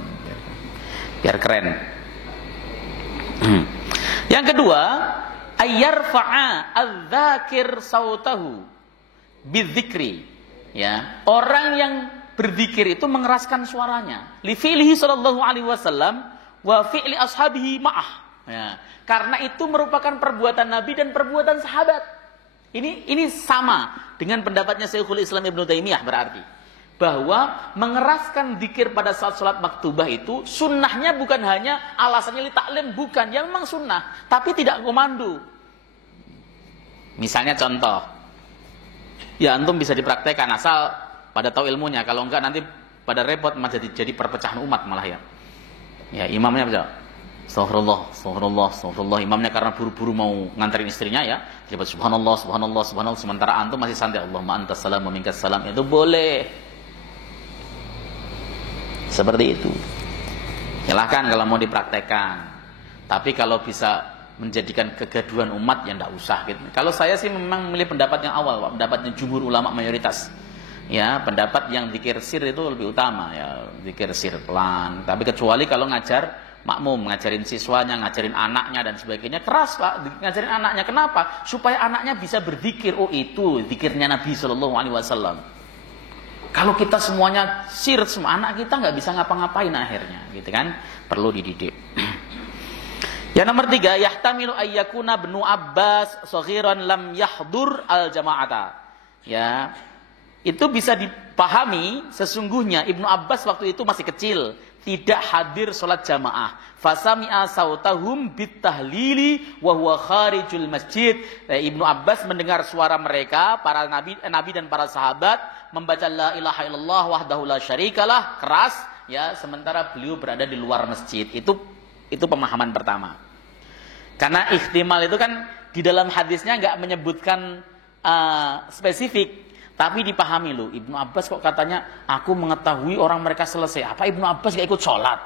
Biar keren. Yang kedua, ayyarfa'a adz-dzakir sautahu bidzikri. Ya, orang yang berzikir itu mengeraskan suaranya. Li fi'lihi sallallahu alaihi wasallam wa fi'li ashabihi ma'ah. Ya, karena itu merupakan perbuatan Nabi dan perbuatan sahabat. Ini sama dengan pendapatnya Syekhul Islam Ibnu Taimiyah, berarti bahwa mengeraskan zikir pada saat sholat maktubah itu sunnahnya bukan hanya alasannya li taklim, bukan, yang memang sunnah, tapi tidak komando. Misalnya contoh, ya antum bisa dipraktekkan asal pada tahu ilmunya, kalau enggak nanti pada repot jadi perpecahan umat malah ya. Ya imamnya bisa Astagfirullah, astagfirullah, astagfirullah. Imamnya karena buru-buru mau nganterin istrinya ya, dia subhanallah, subhanallah, subhanallah, sementara antum masih santai, Allahumma antas salam wa minkas salam. Itu boleh. Seperti itu. Silahkan kalau mau dipraktekkan. Tapi kalau bisa menjadikan kegaduhan umat ya enggak usah gitu. Kalau saya sih memang memilih pendapat yang awal, pendapatnya jumhur ulama mayoritas. Ya, pendapat yang zikir sir itu lebih utama ya, zikir sir pelan. Tapi kecuali kalau ngajar makmum, ngajarin siswanya, ngajarin anaknya dan sebagainya, keras Pak, ngajarin anaknya. Kenapa? Supaya anaknya bisa berzikir. Oh, itu zikirnya Nabi sallallahu alaihi wasallam. Kalau kita semuanya sir, semua anak kita nggak bisa ngapa-ngapain akhirnya, gitu kan? Perlu dididik. Yang nomor 3, yahtamilu ayyakuna ibnu Abbas saghiran lam yahdur al jama'ata. Ya, itu bisa dipahami sesungguhnya Ibnu Abbas waktu itu masih kecil, tidak hadir sholat jamaah. Fasami'a sautahum bitahlili wa huwa kharijul masjid. Ibnu Abbas mendengar suara mereka, para nabi dan para sahabat membaca la ilaha illallah wahdahu la syarikalah keras ya, sementara beliau berada di luar masjid. Itu pemahaman pertama. Karena ihtimal itu kan di dalam hadisnya enggak menyebutkan spesifik. Tapi dipahami loh, Ibnu Abbas kok katanya aku mengetahui orang mereka selesai. Apa Ibnu Abbas gak ikut sholat?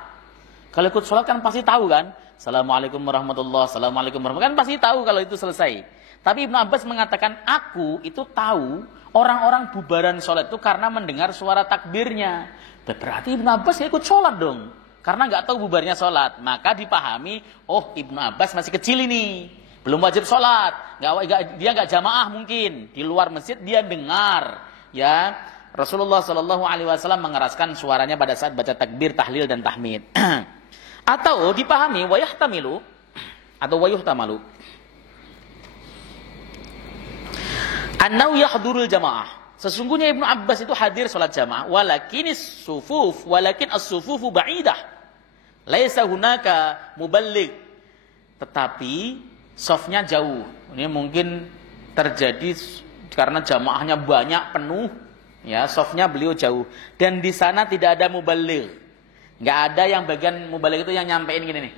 Kalau ikut sholat kan pasti tahu kan? Assalamualaikum warahmatullahi wabarakatuh. Assalamualaikum warahmatullahi wabarakatuh. Kan pasti tahu kalau itu selesai. Tapi Ibnu Abbas mengatakan aku itu tahu orang-orang bubaran sholat itu karena mendengar suara takbirnya. Berarti Ibnu Abbas gak ikut sholat dong. Karena gak tahu bubarnya sholat. Maka dipahami, oh Ibnu Abbas masih kecil ini. Belum wajib sholat, dia nggak jamaah mungkin di luar masjid dia dengar ya Rasulullah Shallallahu Alaihi Wasallam mengeraskan suaranya pada saat baca takbir, tahlil dan tahmid. Atau dipahami wayahtamilu atau wayuhtamalu annau yahdurul jamaah. Sesungguhnya Ibnu Abbas itu hadir sholat jamaah, walakin as-sufufu ba'idah, laisa hunaka muballigh. Tetapi softnya jauh. Ini mungkin terjadi karena jamaahnya banyak penuh, ya softnya beliau jauh. Dan di sana tidak ada mubaligh. Nggak ada yang bagian mubaligh itu yang nyampein gini nih.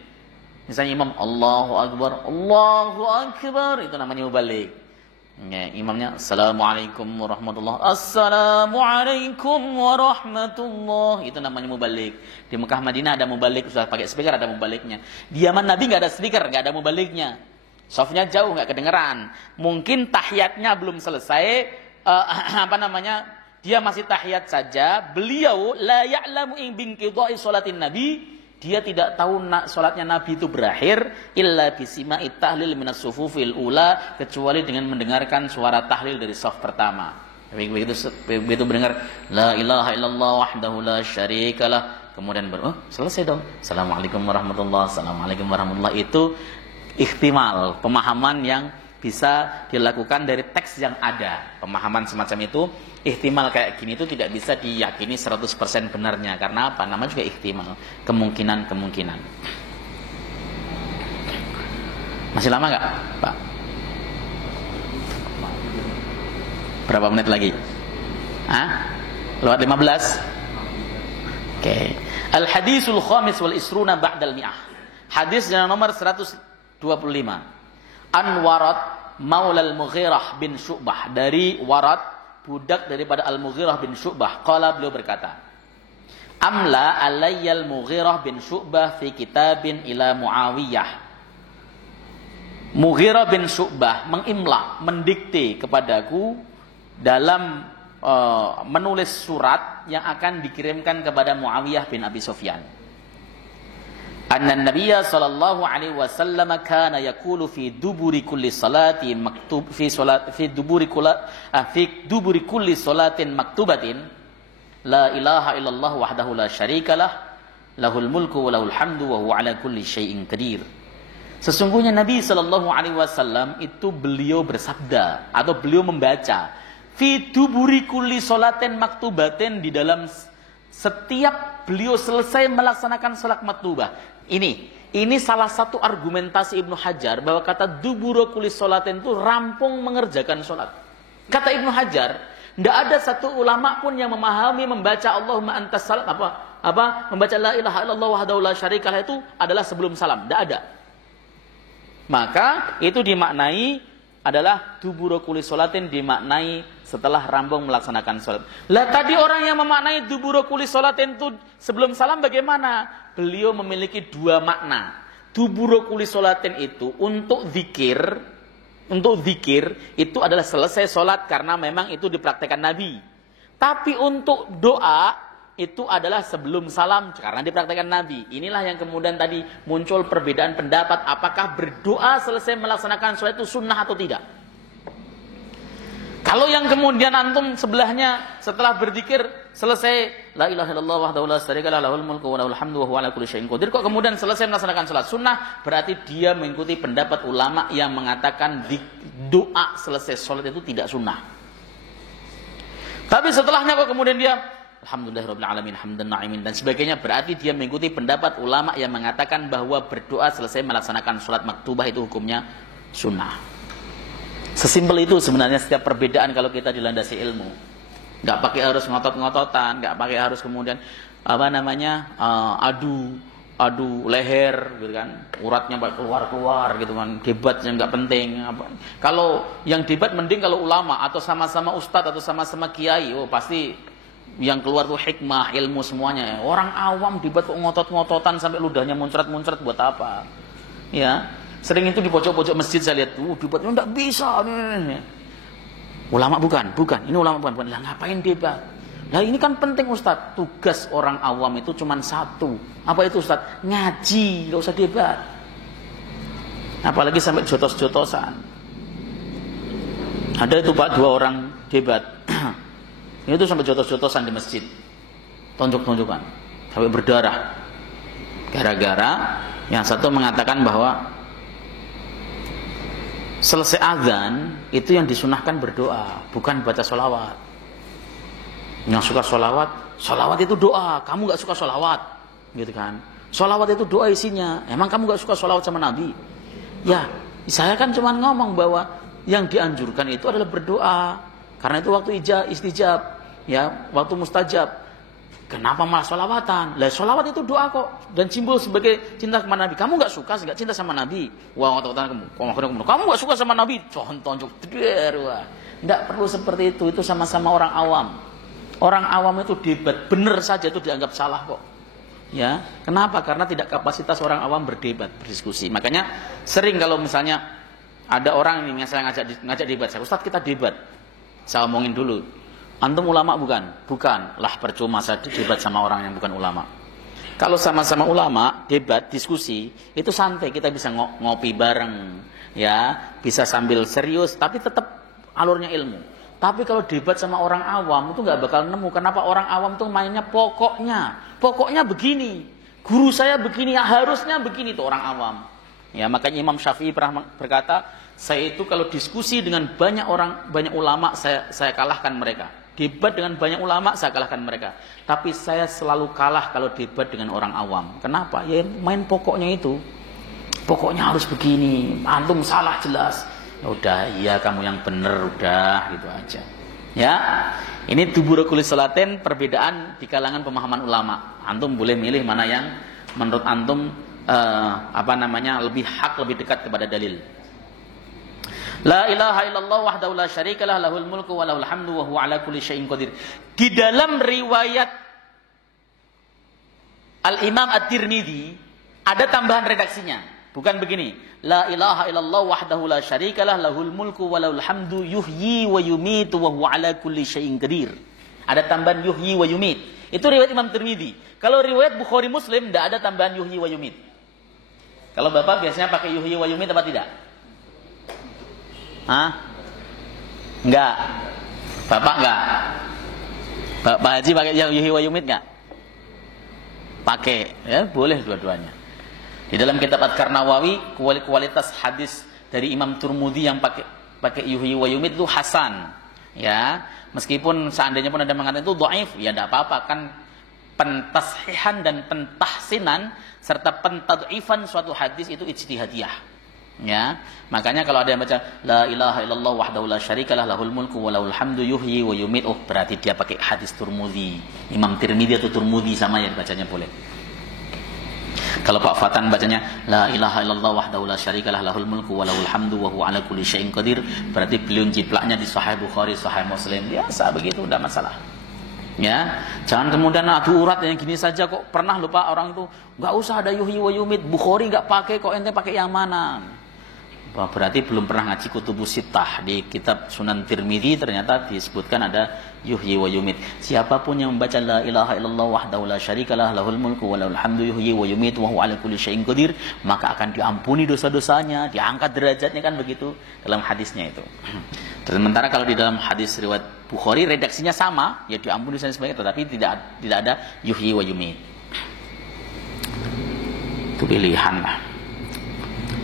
Misalnya imam Allahu Akbar, Allahu Akbar, itu namanya mubaligh. Ya, imamnya Assalamualaikum warahmatullahi wabarakatuh, Assalamualaikum warahmatullahi, itu namanya mubaligh. Di Mekah Madinah ada mubaligh, sudah pakai speaker ada mubalighnya. Di Yaman Nabi nggak ada speaker, nggak ada mubalighnya. Softnya jauh, nggak kedengeran. Mungkin tahiyatnya belum selesai, dia masih tahiyat saja. Beliau la ya'lamu in binqidha'i sholatin Nabi, dia tidak tahu sholatnya Nabi itu berakhir illa bisima'i tahlil minas sufufil ula, kecuali dengan mendengarkan suara tahlil dari shaf pertama. Begitu mendengar la ilaha illallah wahdahu la syarikalah, kemudian selesai dong. Assalamualaikum warahmatullahi wabarakatuh, Assalamualaikum warahmatullahi wabarakatuh. Itu ihtimal, pemahaman yang bisa dilakukan dari teks yang ada. Pemahaman semacam itu, ihtimal kayak gini itu tidak bisa diyakini 100% benarnya. Karena apa? Namanya juga ihtimal, kemungkinan-kemungkinan. Masih lama nggak, Pak? Berapa menit lagi? Lewat 15? Oke. Al-hadisul khamis wal isruna ba'dal mi'ah. Hadis yang nomor 125. An-Warad maula al-Mughirah bin Syu'bah, dari Warad, budak daripada Al-Mughirah bin Syu'bah. Qala, beliau berkata, amla alayya al-Mughirah bin Syu'bah fi kitabin ila Muawiyah. Mughirah bin Syu'bah mengimla, mendikte kepadaku dalam menulis surat yang akan dikirimkan kepada Muawiyah bin Abi Sufyan. Anna Nabiyya sallallahu alaihi wasallam kana yaqulu fi duburi kulli salatin maktub fi duburi kulli salatin maktubatin la ilaha illallah wahdahu la syarikalah lahul mulku wa lahul hamdu wa huwa ala kulli syai'in qadir. Sesungguhnya Nabi sallallahu alaihi wasallam itu beliau bersabda atau beliau membaca fi duburi kulli salatin maktubatin, di dalam setiap beliau selesai melaksanakan salat maktubah. Ini salah satu argumentasi Ibnu Hajar bahwa kata duburu kulli sholatin itu rampung mengerjakan sholat. Kata Ibnu Hajar, tidak ada satu ulama pun yang memahami membaca Allahumma antas salam membaca la ilaha illallah wahdahu la syarikalah itu adalah sebelum salam. Tidak ada. Maka itu dimaknai adalah duburu kulli sholatin, dimaknai setelah rampung melaksanakan sholat. Lah tadi orang yang memaknai duburu kulli sholatin itu sebelum salam bagaimana? Beliau memiliki dua makna. Duburu kulli sholatin itu untuk zikir itu adalah selesai sholat karena memang itu dipraktekkan Nabi. Tapi untuk doa itu adalah sebelum salam karena dipraktekkan Nabi. Inilah yang kemudian tadi muncul perbedaan pendapat apakah berdoa selesai melaksanakan sholat itu sunnah atau tidak. Kalau yang kemudian antum sebelahnya setelah berzikir selesai la ilaha illallah wahdahu la syarikalah lahul mulku wa lahul hamdu wa huwa ala kulli syai'in qadir, kok kemudian selesai melaksanakan salat sunnah, berarti dia mengikuti pendapat ulama yang mengatakan doa selesai salat itu tidak sunnah. Tapi setelahnya kok kemudian dia alhamdulillahirabbil alamin hamdan na'imin dan sebagainya, berarti dia mengikuti pendapat ulama yang mengatakan bahwa berdoa selesai melaksanakan salat maktubah itu hukumnya sunnah. Sesimpel itu sebenarnya setiap perbedaan kalau kita dilandasi ilmu. Nggak pakai harus ngotot-ngototan, nggak pakai harus kemudian adu leher gitu kan, uratnya keluar gitu kan, debatnya nggak penting. Kalau yang debat mending kalau ulama atau sama-sama ustadz atau sama-sama kiai, pasti yang keluar tuh hikmah, ilmu semuanya. Orang awam debat kok ngotot-ngototan sampai ludahnya muncrat-muncrat buat apa? Ya. Sering itu di pojok-pojok masjid saya lihat, debatnya enggak bisa. Ulama bukan. Ini ulama bukan. Lah ngapain debat? Lah ini kan penting Ustaz. Tugas orang awam itu cuma satu. Apa itu Ustaz? Ngaji, enggak usah debat. Apalagi sampai jotos-jotosan. Ada itu Pak, 2 orang debat. Itu sampai jotos-jotosan di masjid. Tonjok-tonjokan. Sampai berdarah. Gara-gara yang satu mengatakan bahwa selesai azan itu yang disunahkan berdoa, bukan baca sholawat. Yang suka sholawat itu doa. Kamu gak suka sholawat, gitu kan? Sholawat itu doa isinya. Emang kamu gak suka sholawat sama Nabi? Ya, saya kan cuma ngomong bahwa yang dianjurkan itu adalah berdoa. Karena itu waktu istijab, ya, waktu mustajab. Kenapa malah sholawatan? Lah sholawat itu doa kok, dan simbol sebagai cinta kepada Nabi. Kamu nggak suka, nggak cinta sama Nabi? Wah, kamu nggak suka sama Nabi? Tonjok, wah. Nggak perlu seperti itu sama-sama orang awam. Orang awam itu debat, benar saja itu dianggap salah kok. Ya, kenapa? Karena tidak kapasitas orang awam berdebat, berdiskusi. Makanya sering kalau misalnya ada orang yang saya ngajak debat, saya Ustaz kita debat, saya omongin dulu. Antum ulama bukan? Bukan. Lah percuma saya debat sama orang yang bukan ulama. Kalau sama-sama ulama, debat, diskusi, itu santai, kita bisa ngopi bareng, ya, bisa sambil serius, tapi tetap alurnya ilmu. Tapi kalau debat sama orang awam itu nggak bakal nemu. Kenapa? Orang awam tuh mainnya pokoknya begini. Guru saya begini, ya harusnya begini tuh orang awam. Ya, makanya Imam Syafi'i pernah berkata, saya itu kalau diskusi dengan banyak ulama, saya kalahkan mereka. Debat dengan banyak ulama, saya kalahkan mereka. Tapi saya selalu kalah kalau debat dengan orang awam. Kenapa? Ya main pokoknya itu. Pokoknya harus begini. Antum salah jelas. Ya udah, iya kamu yang benar, udah gitu aja. Ya, ini duburu kulli sholatin, perbedaan di kalangan pemahaman ulama. Antum boleh milih mana yang menurut antum lebih hak, lebih dekat kepada dalil. La ilaha illallah wahdahu la syarikalah lahul mulku wa lahul hamdu wa huwa ala kulli syai'in qadir. Di dalam riwayat Al-Imam At-Tirmidzi ada tambahan redaksinya. Bukan begini. La ilaha illallah wahdahu la syarikalah lahul mulku wa lahul hamdu yuhyi wa yumitu wa huwa ala kulli syai'in qadir. Ada tambahan yuhyi wa yumit. Itu riwayat Imam Tirmidzi. Kalau riwayat Bukhari Muslim tidak ada tambahan yuhyi wa yumit. Kalau bapak biasanya pakai yuhyi wa yumit apa tidak? Hah? Enggak. Bapak enggak? Pak Haji pakai yang yuhyi wa yumit enggak? Pakai, ya boleh dua-duanya. Di dalam kitab Adhkar Nawawi, kualitas hadis dari Imam Turmudi yang pakai yuhyi wa yumit itu hasan. Ya, meskipun seandainya pun ada mengatakan itu dhaif, ya tidak apa-apa, kan pentashihan dan pentahsinan serta pentad'ifan suatu hadis itu ijtihadiyah. Ya, makanya kalau ada yang baca la ilaha illallah wahdahu la syarikalah lahul mulku wa lahul hamdu yuhyi wa yumiit, oh berarti dia pakai hadis Turmudi, Imam Tirmidzi atau Turmudi sama ya bacanya boleh. Kalau Pak Fatan bacanya la ilaha illallah wahdahu la syarikalah lahul mulku wa lahul hamdu wa huwa ala kulli syai'in qadir, berarti beliau jiplaknya di Sahih Bukhari, Sahih Muslim, biasa begitu, tidak masalah. Ya, jangan kemudian adu urat yang gini saja kok. Pernah lupa orang itu nggak usah ada yuhyi wa yumit, Bukhari nggak pakai, kok ente pakai yang mana? Berarti belum pernah ngaji Kutubus Sittah. Di kitab Sunan Tirmidzi ternyata disebutkan ada yuhyi wa yumit. Siapapun yang membaca la ilaha illallah wahdahu la syarikalah lahul mulku wa lahul hamdu yuhyi wa yumit wa huwa ala kulli syai'in qadir, maka akan diampuni dosa-dosanya, diangkat derajatnya, kan begitu dalam hadisnya itu. Sementara kalau di dalam hadis riwayat Bukhari redaksinya sama, ya diampuni dosa sebagainya, tetapi tidak ada yuhyi wa yumit. Itu pilihan lah.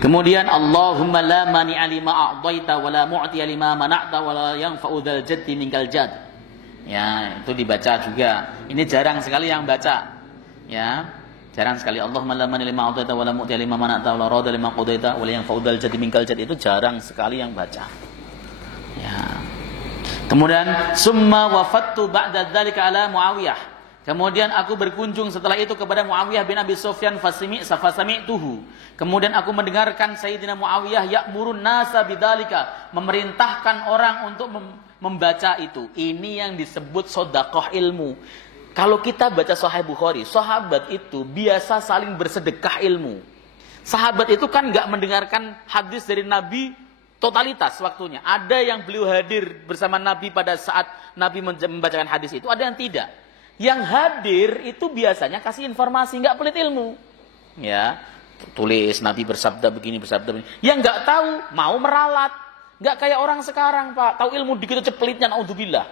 Kemudian Allahumma la mani'a lima a'taita wa la mu'tiya lima mana'ta wa la yanfa'u dzal jaddi minkal jadd. Ya, itu dibaca juga. Ini jarang sekali yang baca. Ya, jarang sekali. Allahumma la mani'a lima a'taita wa la mu'tiya lima mana'ta wa la radda lima qadaita wa la yanfa'u dzal jaddi minkal jadd, itu jarang sekali yang baca. Ya. Kemudian summa wafattu ba'da dzalika ala Muawiyah. Kemudian aku berkunjung setelah itu kepada Muawiyah bin Abi Sufyan fasami'tuhu. Kemudian aku mendengarkan Sayyidina Muawiyah ya'murun nasa bidzalika, memerintahkan orang untuk membaca itu. Ini yang disebut sedekah ilmu. Kalau kita baca Sahih Bukhari, sahabat itu biasa saling bersedekah ilmu. Sahabat itu kan enggak mendengarkan hadis dari Nabi totalitas waktunya. Ada yang beliau hadir bersama Nabi pada saat Nabi membacakan hadis itu, ada yang tidak. Yang hadir itu biasanya kasih informasi, nggak pelit ilmu. Ya, tulis Nabi bersabda begini, bersabda begini. Yang nggak tahu mau meralat, nggak kayak orang sekarang, Pak. Tahu ilmu dikit aja pelitnya, naudzubillah.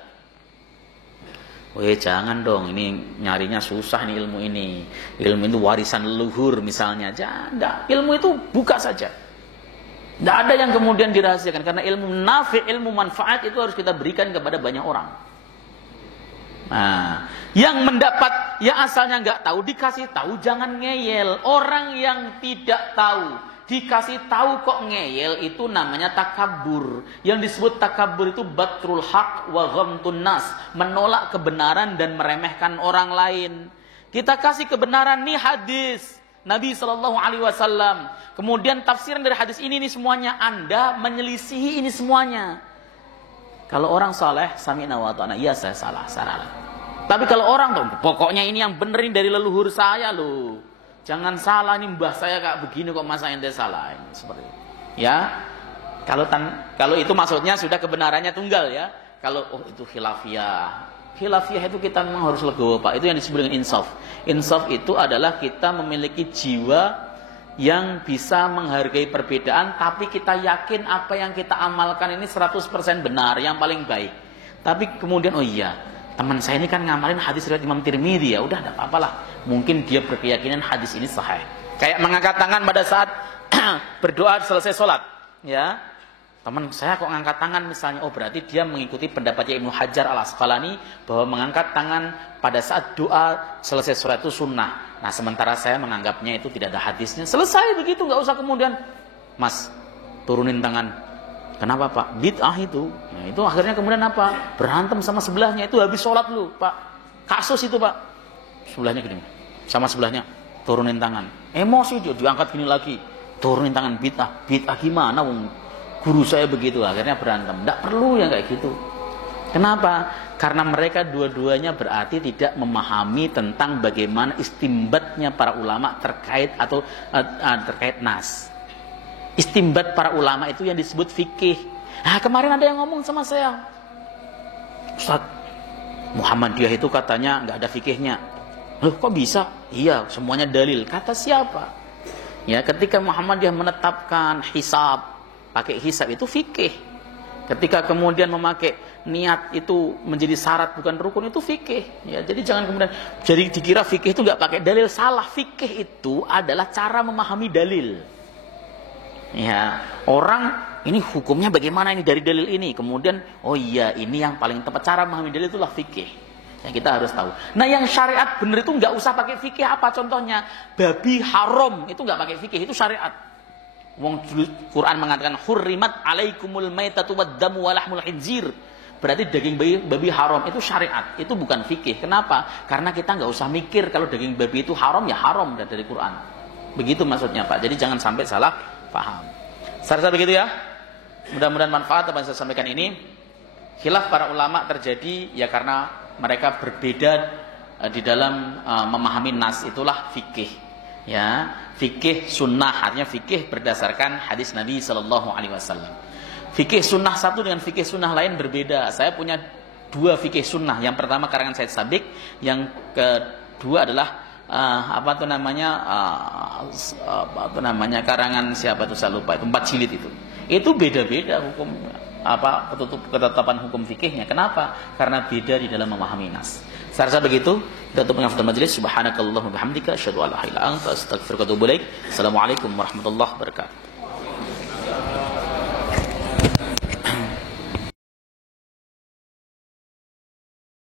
Weh, jangan dong, ini nyarinya susah nih ilmu ini. Ilmu itu warisan leluhur misalnya, jangan. Ilmu itu buka saja. Nggak ada yang kemudian dirahasiakan, karena ilmu nafi', ilmu manfaat itu harus kita berikan kepada banyak orang. Nah, yang mendapat, yang asalnya nggak tahu dikasih tahu, jangan ngeyel. Orang yang tidak tahu dikasih tahu kok ngeyel, itu namanya takabur. Yang disebut takabur itu batrul haq wa ghamtun nas, menolak kebenaran dan meremehkan orang lain. Kita kasih kebenaran nih hadis Nabi SAW. Kemudian tafsiran dari hadis ini semuanya, Anda menyelisihi ini semuanya. Kalau orang saleh, sami'na wa ata'na, iya saya salah. Tapi kalau orang tuh, pokoknya ini yang benerin dari leluhur saya loh. Jangan salah, ini mbah saya kayak begini kok, masa ente salah. Seperti itu. Ya. Kalau itu maksudnya sudah kebenarannya tunggal ya. Kalau itu khilafiyah. Khilafiyah itu kita memang harus legowo, Pak. Itu yang disebut dengan insaf. Insaf itu adalah kita memiliki jiwa yang bisa menghargai perbedaan, tapi kita yakin apa yang kita amalkan ini 100% benar, yang paling baik. Tapi kemudian, oh iya, teman saya ini kan ngamalin hadis riwayat Imam Tirmidzi, ya udah enggak apa-apalah. Mungkin dia berkeyakinan hadis ini sahih. Kayak mengangkat tangan pada saat berdoa selesai sholat, ya. Teman saya kok ngangkat tangan misalnya, oh berarti dia mengikuti pendapatnya Ibnu Hajar Al-Asqalani bahwa mengangkat tangan pada saat doa selesai sholat itu sunnah. Nah, sementara saya menganggapnya itu tidak ada hadisnya. Selesai begitu, nggak usah kemudian, Mas, turunin tangan. Kenapa, Pak? Bid'ah itu. Nah, itu akhirnya kemudian apa? Berantem sama sebelahnya. Itu habis sholat lu, Pak. Kasus itu, Pak. Sebelahnya gini. Sama sebelahnya, turunin tangan. Emosi dia, diangkat gini lagi. Turunin tangan, bid'ah. Bid'ah gimana, guru saya begitu. Akhirnya berantem. Nggak perlu yang kayak gitu. Kenapa? Karena mereka dua-duanya berarti tidak memahami tentang bagaimana istimbatnya para ulama terkait terkait nas. Istimbat para ulama itu yang disebut fikih. Nah, kemarin ada yang ngomong sama saya, Ustaz, Muhammadiyah itu katanya nggak ada fikihnya. Loh, kok bisa? Iya, semuanya dalil. Kata siapa? Ya, ketika Muhammadiyah menetapkan hisab, pakai hisab itu fikih. Ketika kemudian memakai niat itu menjadi syarat bukan rukun, itu fikih. Ya, jadi jangan kemudian jadi dikira fikih itu nggak pakai dalil, salah. Fikih itu adalah cara memahami dalil. Ya, orang ini hukumnya bagaimana ini dari dalil ini, kemudian oh iya ini yang paling tepat cara memahami dalil, itulah fikih. Yang kita harus tahu. Nah, yang syariat benar itu nggak usah pakai fikih. Apa contohnya? Babi haram itu nggak pakai fikih, itu syariat. Wong Quran mengatakan hurrimat alaikumul maitatu waddamu walahmul khinzir. Berarti daging babi haram, itu syariat, itu bukan fikih. Kenapa? Karena kita nggak usah mikir kalau daging babi itu haram, ya haram dari Quran. Begitu maksudnya, Pak. Jadi jangan sampai salah paham. Secara begitu ya. Mudah-mudahan manfaat apa yang saya sampaikan ini. Khilaf para ulama terjadi ya karena mereka berbeda di dalam memahami nas, itulah fikih. Ya, fikih sunnah, artinya fikih berdasarkan hadis Nabi Sallallahu Alaihi Wasallam. Fikih sunnah satu dengan fikih sunnah lain berbeda. Saya punya dua fikih sunnah. Yang pertama karangan Said Sabiq, yang kedua adalah karangan siapa itu saya lupa, itu 4 jilid itu. Itu beda-beda hukum ketetapan hukum fikihnya. Kenapa? Karena beda di dalam memahami nas. Secara begitu, kita tutup dengan majelis. Subhanakallahumma bihamdika asyhadu an la ilaha illa anta astaghfiruka wa atubu ilaik. Assalamualaikum warahmatullahi wabarakatuh.